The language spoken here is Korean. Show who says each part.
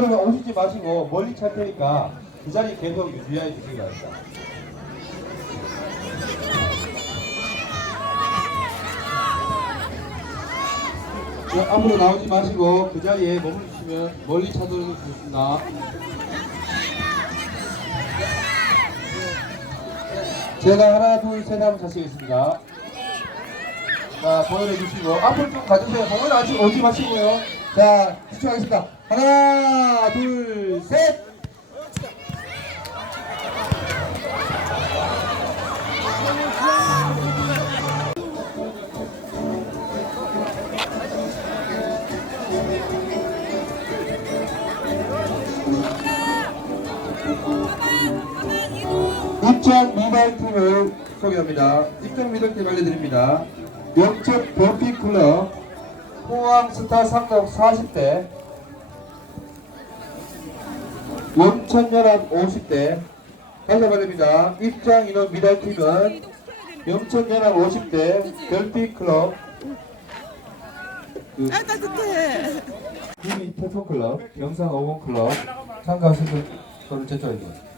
Speaker 1: 여러분 오시지 마시고 멀리 찰 테니까 그 자리 계속 유지해 주시기 바랍니다. 자, 앞으로 나오지 마시고 그 자리에 머무르시면 멀리 차도록 좋습니다. 제가 하나 둘 셋 하면 자시겠습니다. 자, 동원해 주시고 앞으로 좀 가주세요. 동원 아직 오지 마시고요. 자, 집중하겠습니다. 하나, 둘, 셋. 입장 미달팀을 소개합니다. 입장 미달팀 알려드립니다. 영천 버피클럽 포항스타 상록 40대 영천연합 50대 다시 드립니다. 입장 인원 미달팀은 영천연합 50대 별빛클럽 그
Speaker 2: 아 따뜻해.
Speaker 1: 구미 태풍클럽 영상 50클럽 참가하실 분을 제출합니다.